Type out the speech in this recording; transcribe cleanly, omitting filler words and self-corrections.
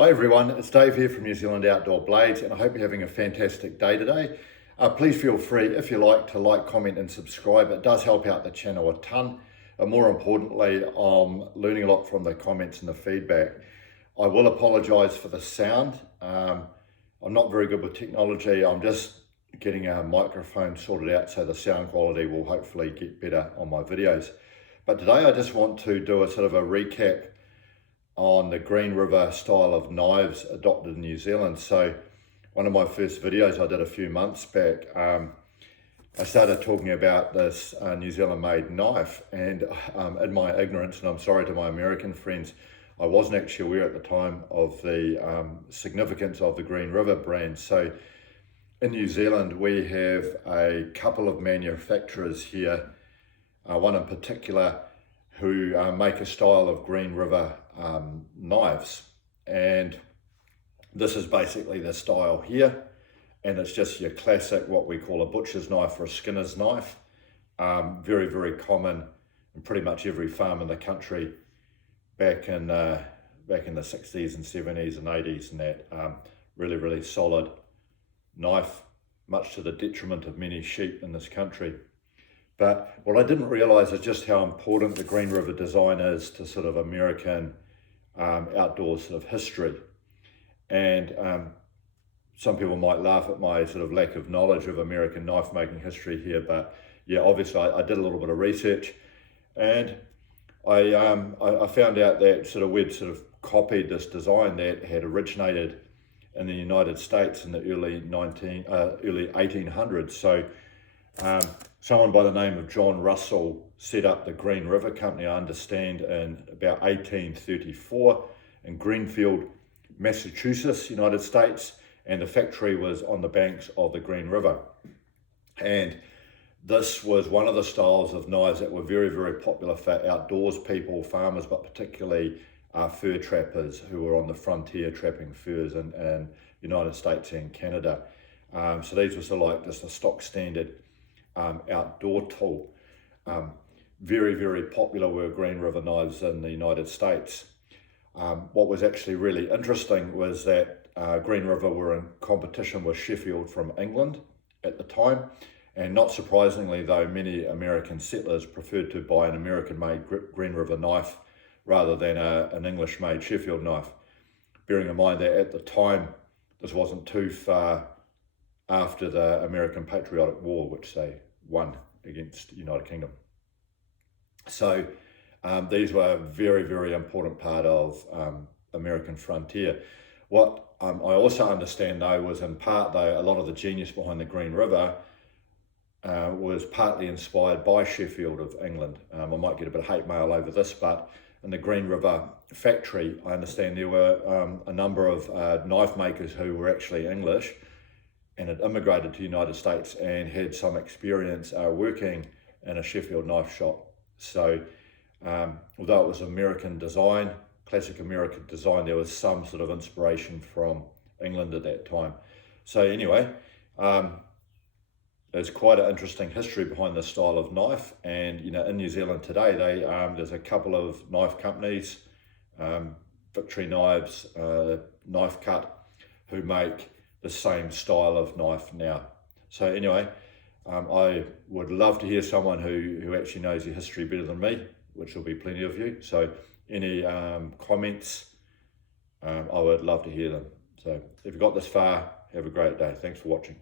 Hi everyone, it's Dave here from New Zealand Outdoor Blades, and I hope you're having a fantastic day today. Please feel free, if you like, to like, comment and subscribe. It does help out the channel a ton. And more importantly, I'm learning a lot from the comments and the feedback. I will apologise for the sound. I'm not very good with technology. I'm just getting a microphone sorted out so the sound quality will hopefully get better on my videos. But today I just want to do a sort of a recap on the Green River style of knives adopted in New Zealand. So one of my first videos I did a few months back, I started talking about this New Zealand made knife, and in my ignorance, and I'm sorry to my American friends, I wasn't actually aware at the time of the significance of the Green River brand. So in New Zealand, we have a couple of manufacturers here, one in particular, who make a style of Green River knives, and this is basically the style here, and it's just your classic, what we call a butcher's knife or a skinner's knife. Very, very common in pretty much every farm in the country back in the 60s and 70s and 80s, and that really, really solid knife, much to the detriment of many sheep in this country. But what I didn't realise is just how important the Green River design is to sort of American outdoor sort of history. And some people might laugh at my sort of lack of knowledge of American knife making history here, but yeah, obviously I did a little bit of research, and I found out that sort of we'd sort of copied this design that had originated in the United States in the early 1800s. So someone by the name of John Russell set up the Green River Company, I understand, in about 1834 in Greenfield, Massachusetts, United States, and the factory was on the banks of the Green River. And this was one of the styles of knives that were very, very popular for outdoors people, farmers, but particularly fur trappers who were on the frontier trapping furs in United States and Canada. So these were sort of like just a stock standard outdoor tool. Very, very popular were Green River knives in the United States. What was actually really interesting was that Green River were in competition with Sheffield from England at the time. And not surprisingly though, many American settlers preferred to buy an American-made Green River knife rather than an English-made Sheffield knife. Bearing in mind that at the time, this wasn't too far after the American Patriotic War, which they won against the United Kingdom. So these were a very, very important part of American frontier. What I also understand though was in part though, a lot of the genius behind the Green River was partly inspired by Sheffield of England. I might get a bit of hate mail over this, but in the Green River factory, I understand there were a number of knife makers who were actually English and had immigrated to the United States and had some experience working in a Sheffield knife shop. So although it was American design, classic American design, there was some sort of inspiration from England at that time. So anyway, there's quite an interesting history behind this style of knife, and you know, in New Zealand today, there's a couple of knife companies, Victory Knives, Knife Cut, who make the same style of knife now. So anyway, I would love to hear someone who actually knows your history better than me, which will be plenty of you. So any comments, I would love to hear them. So if you got this far, have a great day. Thanks for watching.